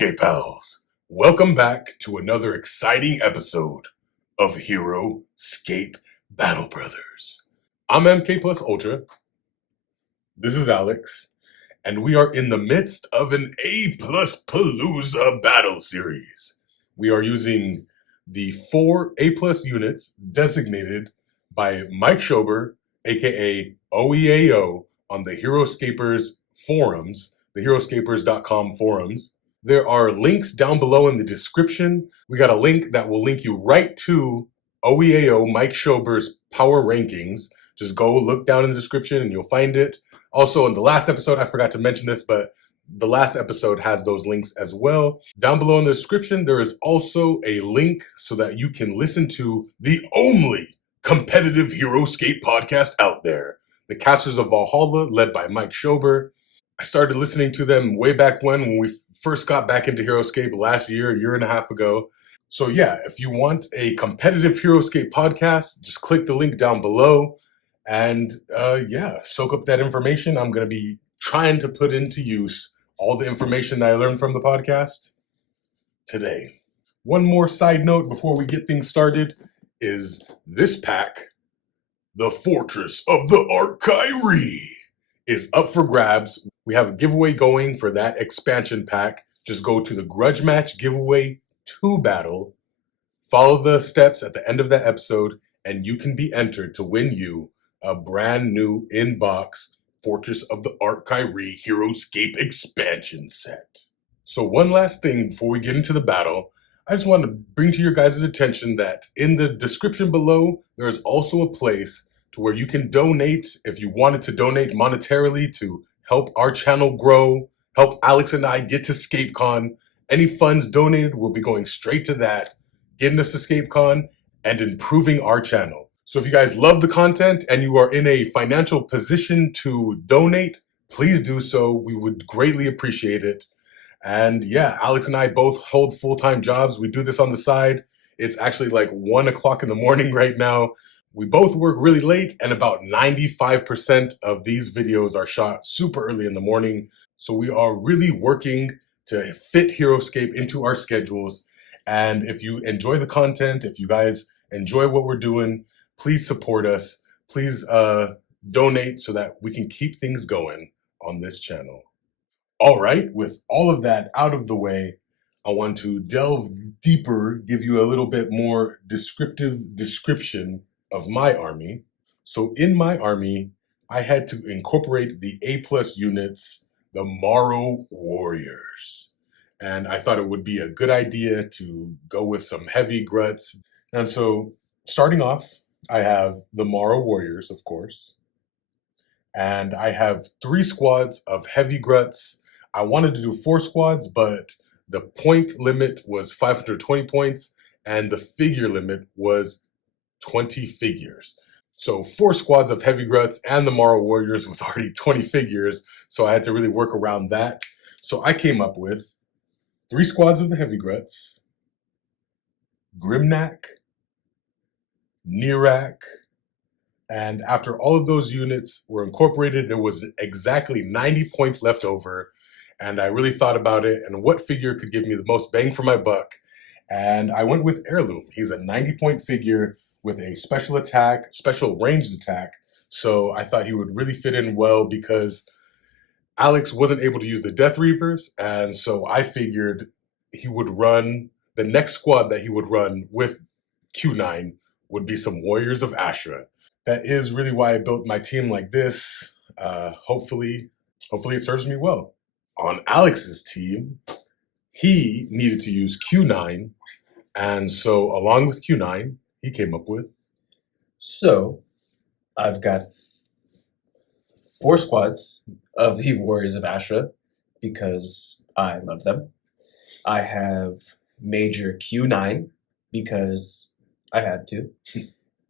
Okay, pals, welcome back to another exciting episode of Heroscape Battle Brothers. I'm MK Plus Ultra. This is Alex, and we are in the midst of an A Plus Palooza battle series. We are using the 4 A Plus units designated by Mike Schober, aka OEAO, on the Heroscapers forums, the heroscapers.com forums. There are links down below in the description. We got a link that will link you right to OEAO Mike Schober's power rankings. Just go look down in the description and you'll find it. Also, in the last episode, I forgot to mention this, but the last episode has those links as well. Down below in the description, there is also a link so that you can listen to the only competitive Heroscape podcast out there, the Casters of Valhalla, led by Mike Schober. I started listening to them way back when we first got back into Heroscape last year, a year and a half ago. So yeah, if you want a competitive Heroscape podcast, just click the link down below and soak up that information. I'm going to be trying to put into use all the information that I learned from the podcast today. One more side note before we get things started is this pack, the Fortress of the Arkyrie, is up for grabs. We have a giveaway going for that expansion pack. Just go to the Grudge Match Giveaway 2 battle, follow the steps at the end of that episode, and you can be entered to win you a brand new in-box Fortress of the Arkyrie Heroscape expansion set. So one last thing before we get into the battle, I just want to bring to your guys' attention that in the description below, there is also a place to where you can donate if you wanted to donate monetarily to help our channel grow, help Alex and I get to ScapeCon. Any funds donated will be going straight to that, getting us to ScapeCon and improving our channel. So if you guys love the content and you are in a financial position to donate, please do so. We would greatly appreciate it. And yeah, Alex and I both hold full-time jobs. We do this on the side. It's actually like 1 o'clock in the morning right now. We both work really late, and about 95% of these videos are shot super early in the morning. So we are really working to fit Heroscape into our schedules. And if you enjoy the content, if you guys enjoy what we're doing, please support us. Please donate so that we can keep things going on this channel. All right, with all of that out of the way, I want to delve deeper, give you a little bit more description of my army. So in my army, I had to incorporate the A+ units, the Marro warriors. And I thought it would be a good idea to go with some heavy gruts. And so starting off, I have the Marro warriors, of course. And I have 3 squads of heavy gruts. I wanted to do 4 squads, but the point limit was 520 points and the figure limit was 20 figures. So 4 squads of heavy gruts and the Marro warriors was already 20 figures. So I had to really work around that. So I came up with 3 squads of the heavy gruts, Grimnak, Nirak, and after all of those units were incorporated, there was exactly 90 points left over. And I really thought about it and what figure could give me the most bang for my buck. And I went with Heirloom. He's a 90-point figure with a special attack, special ranged attack. So I thought he would really fit in well because Alex wasn't able to use the Death Reavers. And so I figured he would run, the next squad that he would run with Q-9 would be some Warriors of Ashra. That is really why I built my team like this. Hopefully it serves me well. On Alex's team, he needed to use Q-9. And so along with Q-9, he came up with. So I've got 4 squads of the Warriors of Ashra because I love them. I have Major Q-9 because I had to.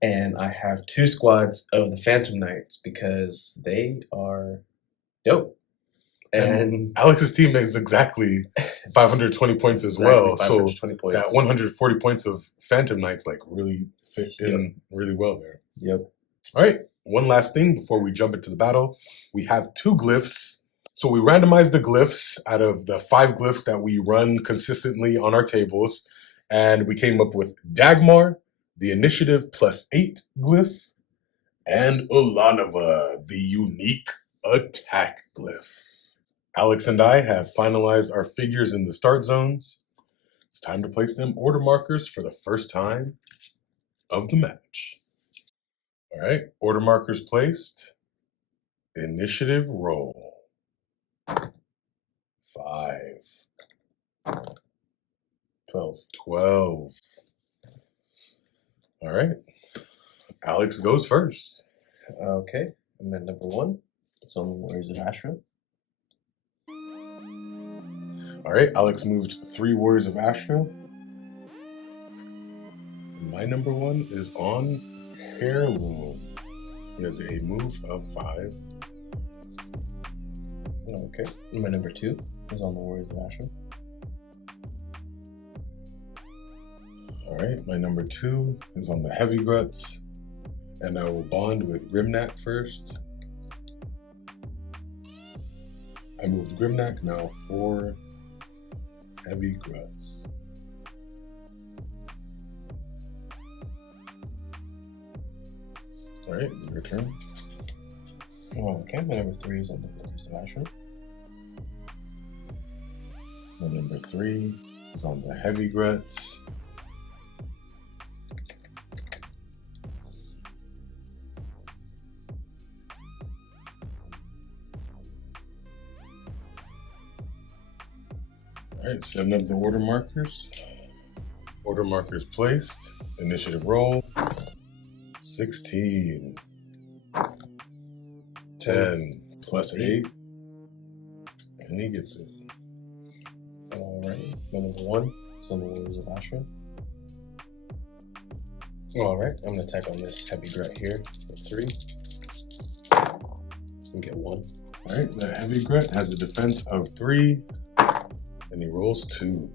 And I have 2 squads of the Phantom Knights because they are dope. And Alex's team is exactly 520 points as well. So that 140 points of Phantom Knights like really fit in really well there. Yep. All right. One last thing before we jump into the battle. We have 2 glyphs. So we randomized the glyphs out of the 5 glyphs that we run consistently on our tables, and we came up with Dagmar, the initiative +8 glyph, and Ulanova, the unique attack glyph. Alex and I have finalized our figures in the start zones. It's time to place them order markers for the first time of the match. All right, order markers placed. Initiative roll. 5. 12. All right. Alex goes first. Okay, I'm at number 1. It's on the Warriors of Ashra. All right, Alex moved 3 Warriors of Ashra. My number 1 is on Heirloom. He has a move of 5. Okay, my number 2 is on the Warriors of Ashra. All right, my number 2 is on the Heavy Gruts, and I will bond with Grimnak first. I moved Grimnak, now 4 Heavy Gruts. All right, your turn. Okay, my number 3 is on the Warriors of Ashra. My number 3 is on the Heavy Gruts. All right, setting up the order markers. Order markers placed. Initiative roll. 16. 10 +8. And he gets it. Alright, my number 1 is on the Warriors of Ashra. Alright, I'm going to attack on this Heavy Grit here for 3. And get 1. Alright, the Heavy Grit has a defense of 3. And he rolls 2.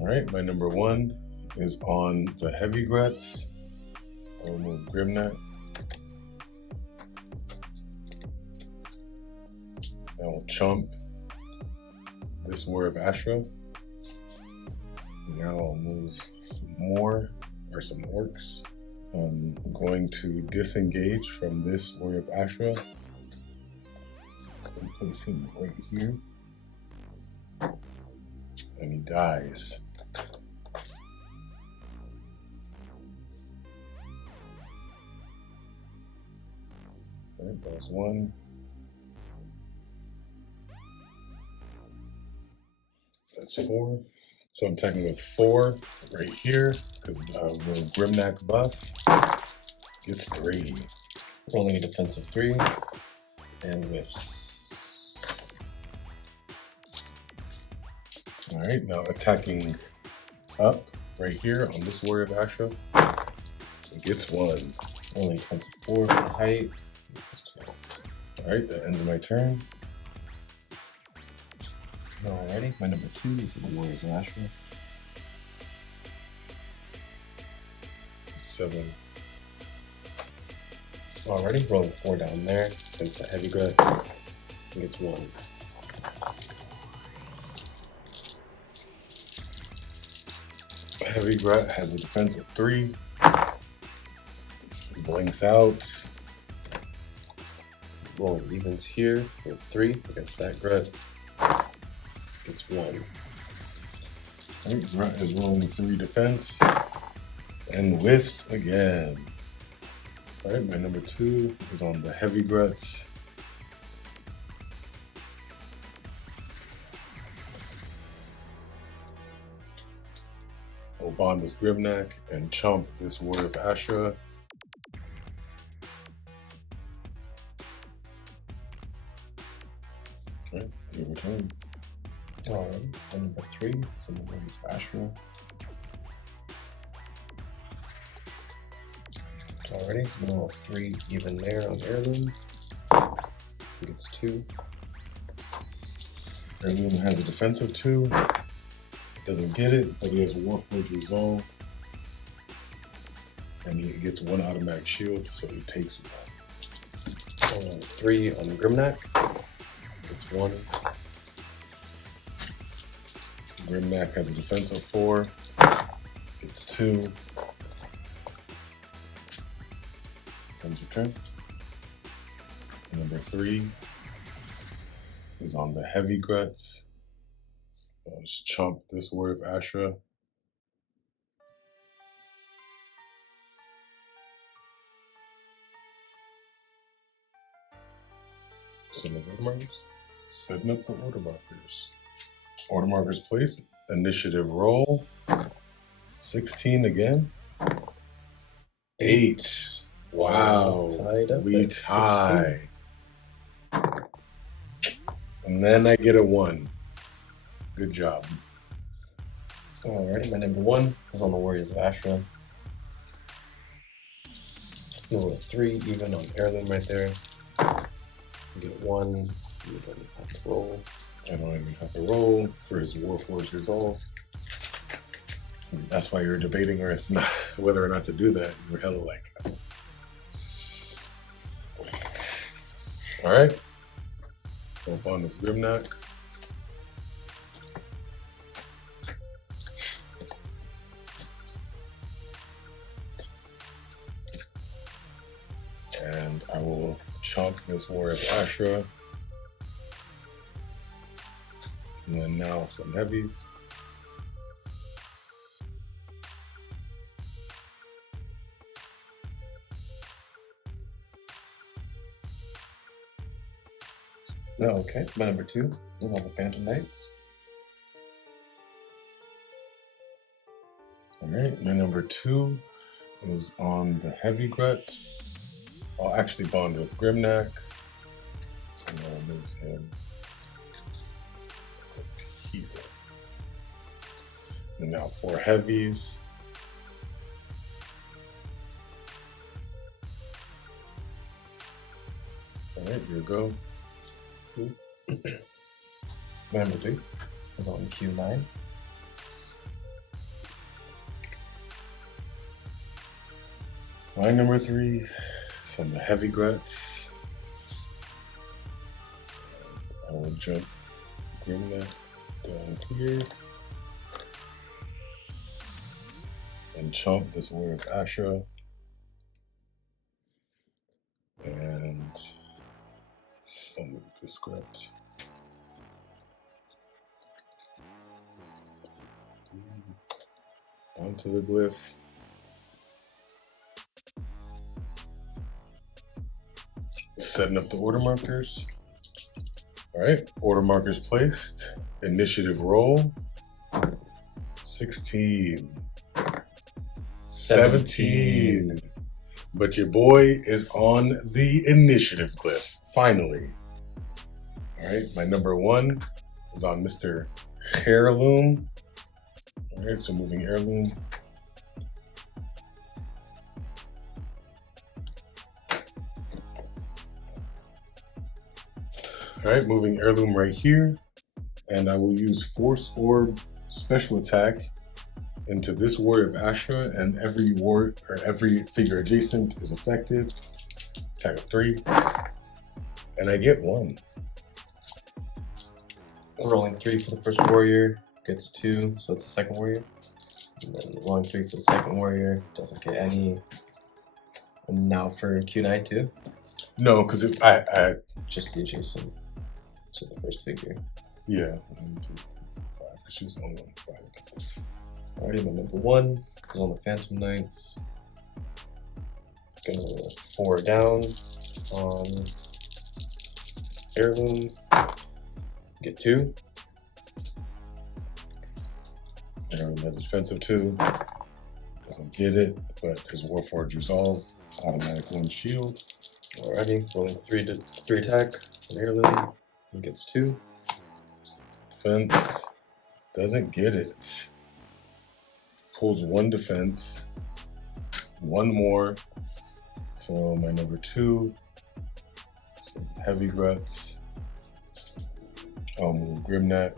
Alright, my number 1 is on the Heavy Gruts. I'll move Grimnak. I'll chomp this Warrior of Ashra. Now I'll move some orcs. I'm going to disengage from this Warrior of Ashra and place him right here. And he dies. Alright, that was 1. That's 4. So I'm attacking with 4 right here, because the Grimnak buff gets 3. Rolling a defense of 3. And whiffs. Alright, now attacking up right here on this Warrior of Ashra. It gets 1. Rolling a defense of 4 for height. Alright, that ends my turn. Alrighty, my number 2 is the Warriors of Ashra. 7. Alrighty, rolling 4 down there against the Heavy Grit. It gets 1. Heavy Grit has a defense of 3. Blinks out. Rolling evens here with 3 against that Grit. Gets 1. Alright, Grunt is rolling 3 defense. And whiffs again. Alright, my number 2 is on the Heavy Gruts. I'll bond with Grimnak and chomp this Warrior of Ashra. Alright, your return. Alright, my number 3 is on the Warriors of Ashra. Alrighty, roll 3 even there on Heirloom. It gets 2. Heirloom has a defense of 2. Doesn't get it, but he has Warforged Resolve. And he gets 1 automatic shield, so he takes 1. 3 on Grimnak. It's 1. Grimnack has a defense of 4. It's 2. Ends your turn. And number 3 is on the heavy guts. I'll just chomp this Warrior of Ashra. Setting up order markers. Setting up the order markers. Order markers placed. Initiative roll. 16 again. 8. Wow. We tie. 16. And then I get a 1. Good job. Alrighty, my number 1 is on the Warriors of Ashra. Roll 3 even on heirloom right there. Get 1. You don't have to roll. I don't even have to roll for his Warforged Resolve. That's why you're debating whether or not to do that. You were hella like. Alright. Jump on this Grimnack. And I will chomp this Warrior of Ashra. And then now some heavies. Okay, my number 2 is on the Phantom Knights. Alright, my number 2 is on the heavy guts. I'll actually bond with Grimnack. And I'll move him here. And now 4 heavies. Alright, here we go. My number 3 is on Q-9. My number 3 is on the heavy guts. I will jump Grimnack down here. And chomp this Warrior of Ashra. And I'll move the script. Onto the glyph. Setting up the order markers. Alright, order markers placed. Initiative roll. 16. 17. But your boy is on the initiative glyph. Finally. Alright, my number 1 is on Mr. Heirloom. Alright, so moving Heirloom. Alright, moving Heirloom right here. And I will use Force Orb Special Attack into this Warrior of Ashra, and every figure adjacent is affected. Attack of 3. And I get 1. Rolling 3 for the first warrior, gets 2, so it's the second warrior. And then rolling 3 for the second warrior, doesn't get any. And now for Q9 too? No, because I just the adjacent to the first figure. Yeah. 1, 2, 3, 4, 5. Because she was only on 5. Alrighty, my number 1 is on the Phantom Knights. Gonna 4 down on Heirloom. Get 2. Heirloom has a defensive 2. Doesn't get it, but his Warforged Resolve, automatic 1 shield. Alrighty, rolling 3 attack on Heirloom. He gets 2. Defense. Doesn't get it. Pulls 1 defense. 1 more. So my number 2. Some heavy guts. I'll move Grimnack.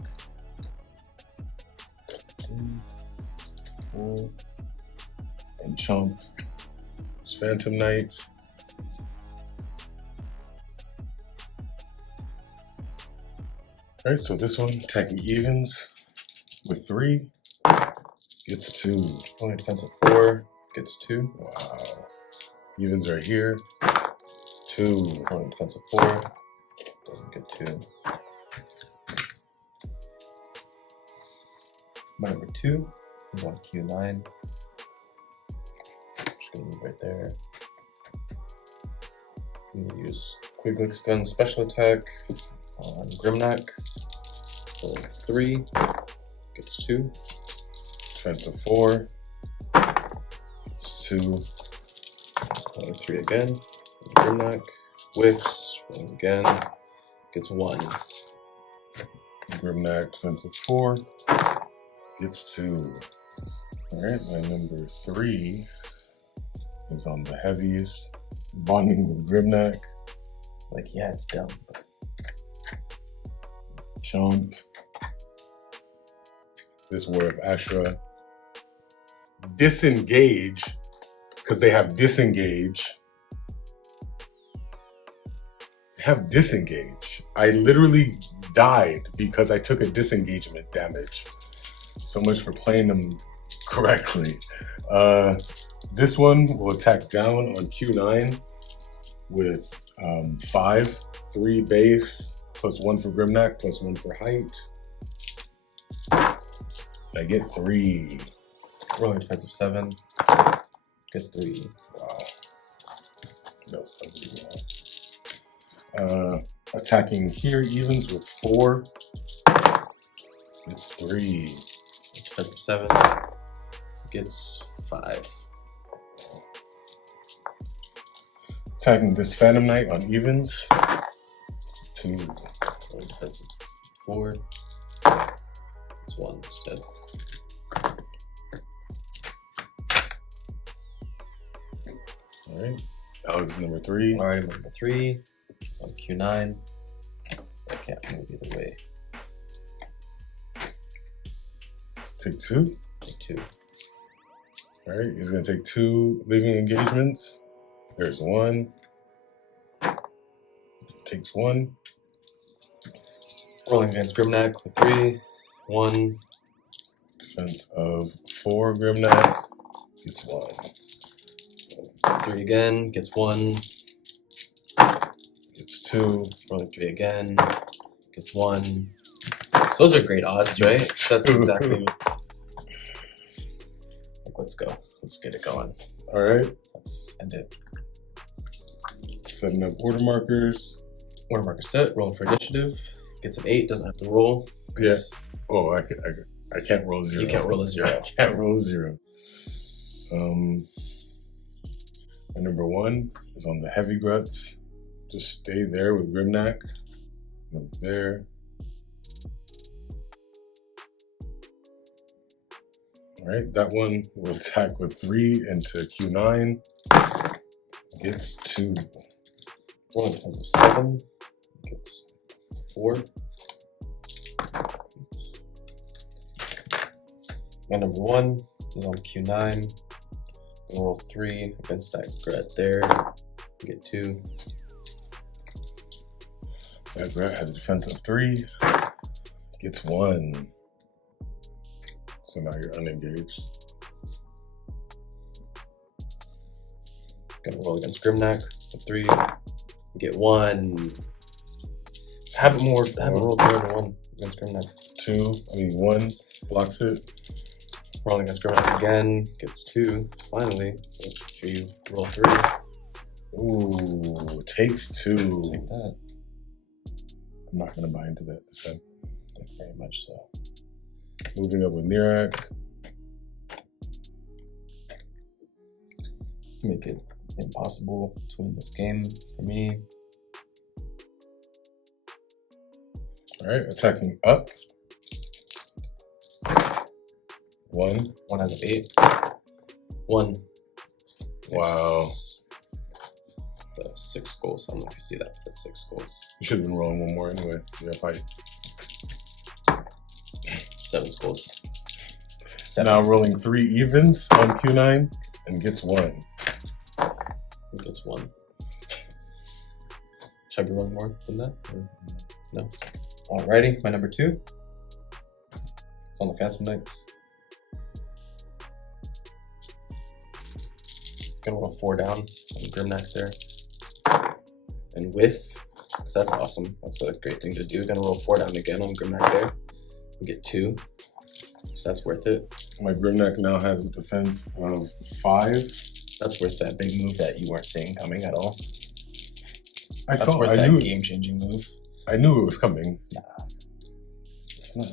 2, 4. And chomp this Phantom Knight. Alright, so this one, attacking evens with 3, gets 2. Rolling defense of 4, gets 2. Wow. Evens right here. 2. Rolling defense of 4, doesn't get 2. My number 2 is on Q9. Just gonna move right there. I'm gonna use Quick Gun special attack on Grimnack. Rolling 3, gets 2. Defense of 4, gets 2. Rolling 3 again. Grimnack. Whiffs. Rolling again. Gets 1. Grimnack, defense of 4, gets 2. Alright, my number 3 is on the heavies, bonding with Grimnack. Like, yeah, it's dumb. Chomp. This War of Ashra. Disengage, because they have disengage. They have disengage. I literally died because I took a disengagement damage. So much for playing them correctly. This one will attack down on Q9 with 5, 3 base, plus 1 for Grimnack, plus 1 for height. I get 3. Rolling defensive 7, gets 3. Wow. That was ugly. Attacking here evens with 4. It's 3. Defensive 7, gets 5. Attacking this Phantom Knight on evens. 2. Rolling defensive 4, it's 1 instead. Alright. Alex number 3. Alright, number 3 is on Q9. I can't move either way. Take 2. Take 2. Alright, he's gonna take 2 leaving engagements. There's 1. Takes 1. Rolling against Grimnack with 3, 1. Defense of 4 Grimnack. Gets 1. 3 again, gets 1. Gets 2. Rolling 3 again, gets 1. So those are great odds, right? That's exactly. Like, let's go. Let's get it going. Alright. Let's end it. Setting up order markers. Order marker set, rolling for initiative. Gets an 8, doesn't have to roll. Yeah. Oh, I can't roll 0. You can't roll a 0. I can't roll 0. My number 1 is on the heavy gruts. Just stay there with Grimnack. Move there. Alright, that one will attack with 3 into Q9. Gets 2. Rolling defensive 7, gets 4. My number 1 is on Q9. Roll 3 against that grat there. Get 2. That grat has a defense of 3. Gets 1. So now you're unengaged. Gonna roll against Grimnack for 3. Get 1. Have it roll more than 1 against Grimnack. 1 blocks it. Rolling against Grimnack again. Gets 2. Finally. You roll 3. Ooh, takes 2. Take that. I'm not gonna buy into that this time. Very much so. Moving up with Nirak. Make it impossible to win this game for me. Alright, attacking up. 1. 1 out of 8. 1. Wow. 6 goals. I don't know if you see that. That's 6 goals. You should have been rolling 1 more anyway. Yeah, fight. 7 goals. Now rolling 3 evens on Q9 and gets 1. It gets 1. Should I be rolling more than that? Or no? Alrighty, my number 2. It's on the Phantom Knights. Gonna roll 4 down on the Grimnack there. And whiff, because that's awesome. That's a great thing to do. Gonna roll 4 down again on Grimnack there. And get 2. So that's worth it. My Grimnack now has a defense of 5. That's worth that big move that you weren't seeing coming at all. I knew game-changing move. I knew it was coming. Nah. It's not.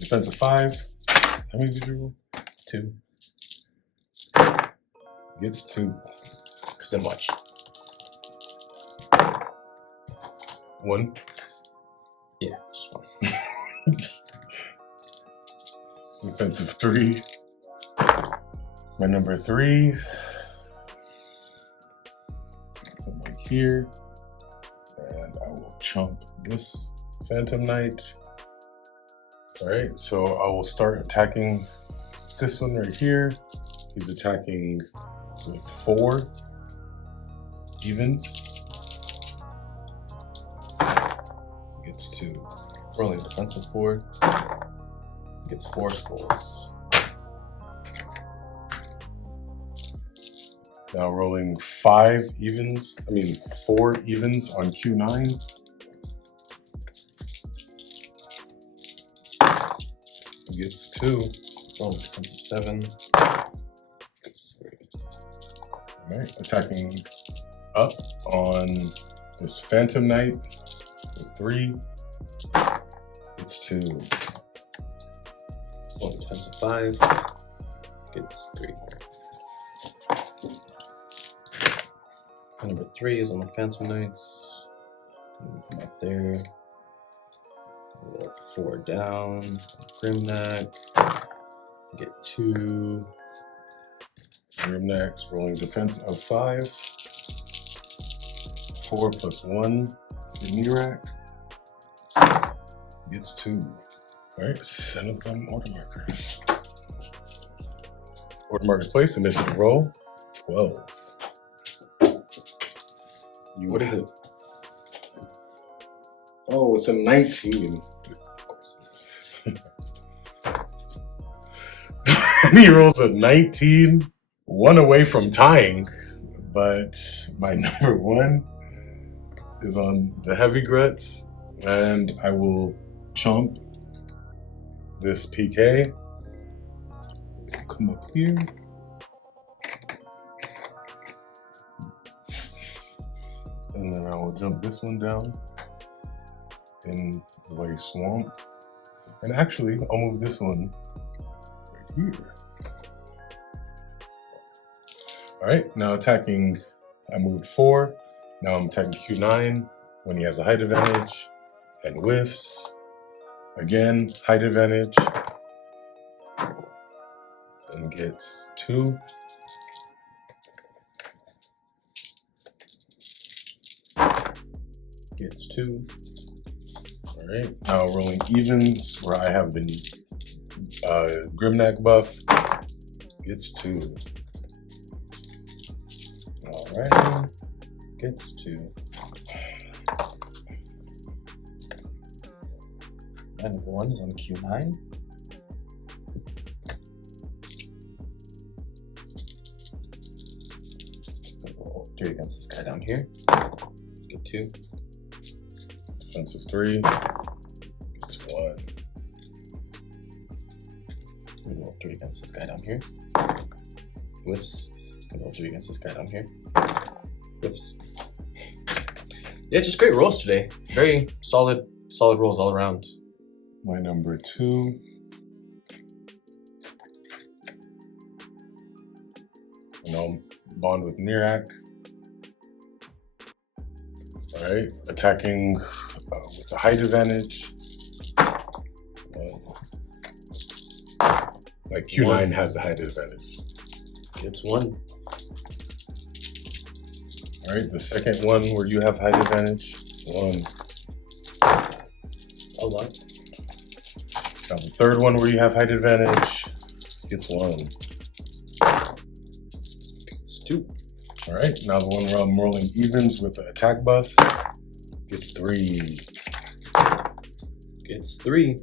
Defense of 5. How many did you roll? 2. Gets 2. Because then watch. 1. Yeah, just 1. Defensive 3. My number 3. Put right here. And I will chump this Phantom Knight. Alright, so I will start attacking this one right here. He's attacking with 4 evens. Gets 2. Rolling defensive 4. Gets 4 skulls. Now rolling 4 evens on Q-9. Gets 2. Rolling defensive 7. Gets 3. Alright, attacking up on this Phantom Knight with 3. Gets 2. Rolling defensive 5. Gets 3. Number 3 is on the Phantom Knights. Move them up there. Roll 4 down. Grimnack. Get 2. Grimnack's rolling defense of 5. 4 plus 1. The Meteorac. Gets 2. Alright, send of them order marker. Order markers placed, initiative roll. 12. What is it? Oh, it's a 19. Of course it is. He rolls a 19, 1 away from tying, but my number 1 is on the Heavy Gruts, and I will chomp this PK. Come up here. And then I will jump this one down in the way swamp. And actually, I'll move this one right here. All right, now attacking, I moved 4. Now I'm attacking Q9 when he has a height advantage and whiffs. Again, height advantage. And gets 2. Gets 2. All right, now rolling evens where I have the Grimnack buff. Gets 2. All right, gets 2. My number 1 is on Q9. Roll 3 against this guy down here. Get 2. Defensive 3. Gets 1. Roll 3 against this guy down here. Whiffs. Roll 3 against this guy down here. Whiffs. Yeah, just great rolls today. Very solid rolls all around. My number 2. And I'll bond with Neerac. All right, attacking with the height advantage. Like Q9 has the height advantage. Gets 1. All right, the second one where you have height advantage. 1. A lot. Now the third one where you have height advantage gets 1. It's 2. All right, now the one where I'm rolling evens with the attack buff gets 3. It's 3.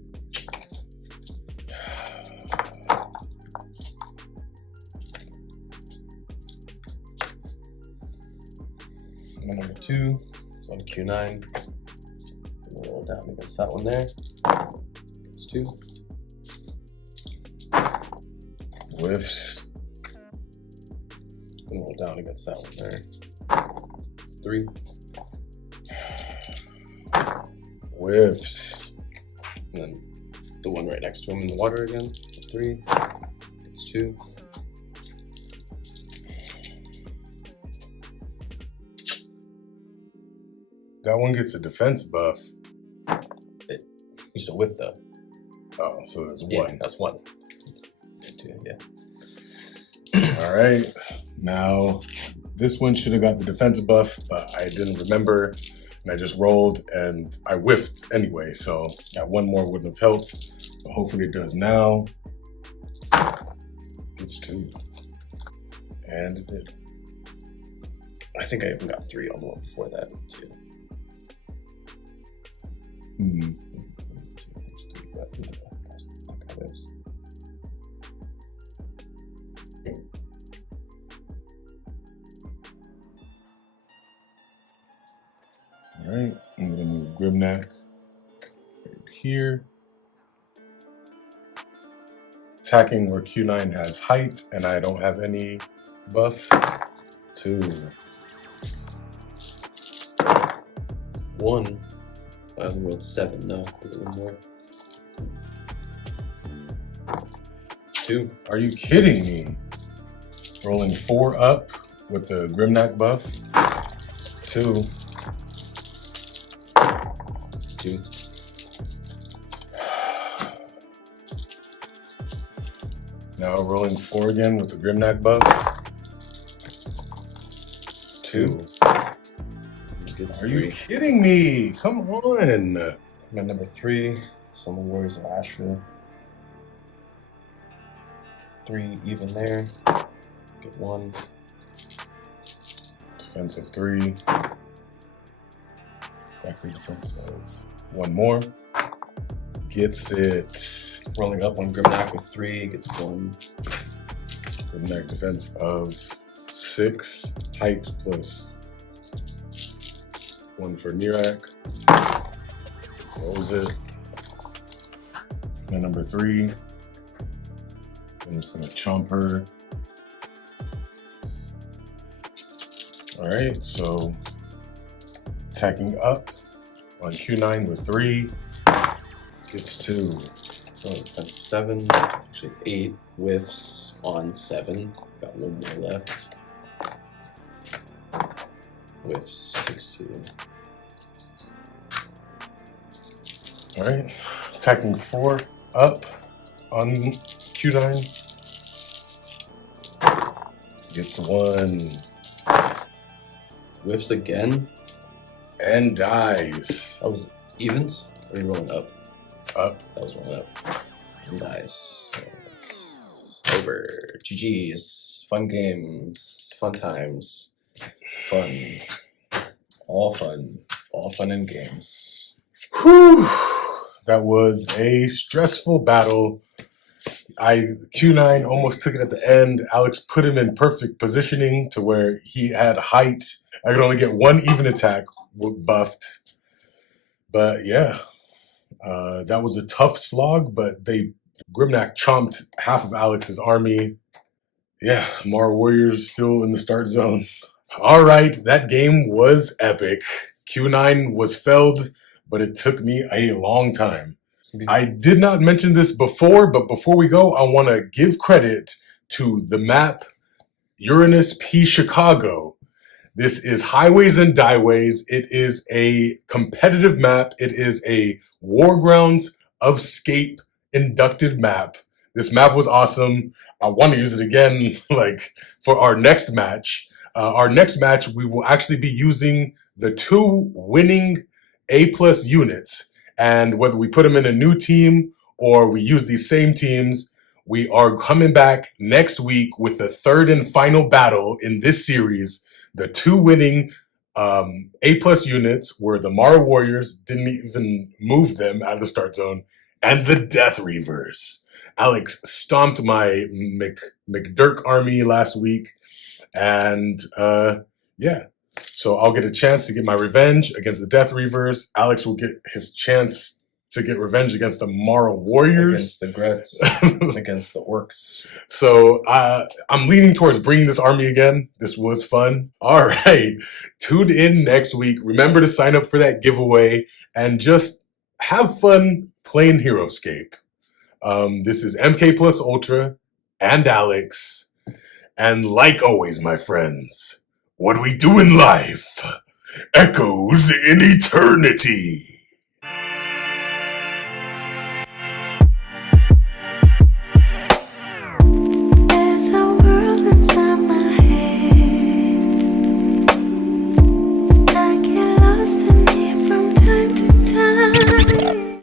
My number 2 is on Q-9. Roll down against that one there. It's 2. Whiffs. And roll down against that one there. It's 3. Whiffs. And then the one right next to him in the water again. 3. It's 2. That one gets a defense buff. It used to whip though. Oh, so that's Yeah, 1. that's 1. 2, yeah. All right. Now, this one should have got the defense buff, but I didn't remember. And I just rolled and I whiffed anyway. So that one more wouldn't have helped. But hopefully it does now. It's 2. And it did. I think I even got 3 on the one before that too. All right, I'm gonna move Grimnack right here. Attacking where Q9 has height and I don't have any buff. 2. 1. I rolled 7 though. One more. 2. Are you kidding me? Rolling 4 up with the Grimnack buff. 2. 2. Now rolling 4 again with the Grimnack buff. 2. Are you kidding me? Come on. My number 3, Summer Warriors of Ashra. 3 even there. Get 1. Defensive 3. Exactly defensive. 1 more. Gets it. Rolling up on Grimnack with 3, gets 1. Grimnack defense of 6. Height plus 1 for Nirak. Rolls it. My number 3. I'm just gonna chomp her. Alright, so attacking up on Q9 with 3. Gets 2. So defensive 7. Actually it's 8. Whiffs on 7. Got 1 more left. Whiffs, 16. Alright, attacking 4 up on Q9. Gets 1. Whiffs again. And dies. That was evens? Or are you rolling up? Up. That was rolling up. And dies. So it's over. GG's. Fun games. Fun times. Fun. All fun. All fun and games. Whew. That was a stressful battle. Q9 almost took it at the end. Alex put him in perfect positioning to where he had height. I could only get 1 even attack buffed. But yeah, that was a tough slog, but Grimnack chomped half of Alex's army. Yeah, Marro Warriors still in the start zone. All right, that game was epic. Q9 was felled, but it took me a long time. I did not mention this before, but before we go, I want to give credit to the map Uranus P Chicago. This is Highways and Dieways. It is a competitive map. It is a Wargrounds of Scape inducted map. This map was awesome. I want to use it again, like for our next match. Our next match, we will actually be using the 2 winning A+ units. And whether we put them in a new team or we use these same teams, we are coming back next week with the 3rd and final battle in this series. The 2 winning A plus units were the Marro Warriors, didn't even move them out of the start zone, and the Death Reavers. Alex stomped my MacDirk army last week, and yeah. So I'll get a chance to get my revenge against the Death Reavers. Alex will get his chance to get revenge against the Marro Warriors. Against the Grets, against the Orcs. So I'm leaning towards bringing this army again. This was fun. All right. Tune in next week. Remember to sign up for that giveaway and just have fun playing Heroscape. This is MK Plus Ultra and Alex. And like always, my friends, what we do in life echoes in eternity.